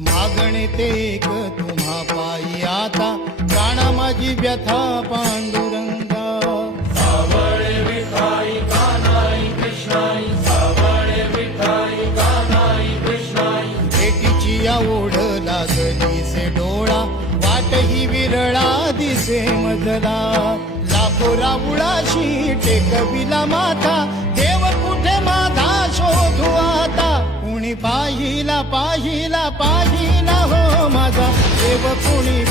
मागणे ते एक तुम्हा पायी आता, प्राणा माझी व्यथा पांडुरंगा. सावळे विठाई कानाई कृष्णाई, सावळे विठाई कानाई कृष्णाई. भेटीची या ओढ लागली से डोळा, वाट ही विरळा दिसे मजला. लाखो राबुळाशी टेकविला माथा, देव कुठे माझा शोधू आता. कुणी पाहिला पाहिला पाहिला हो माझा देव, कुणी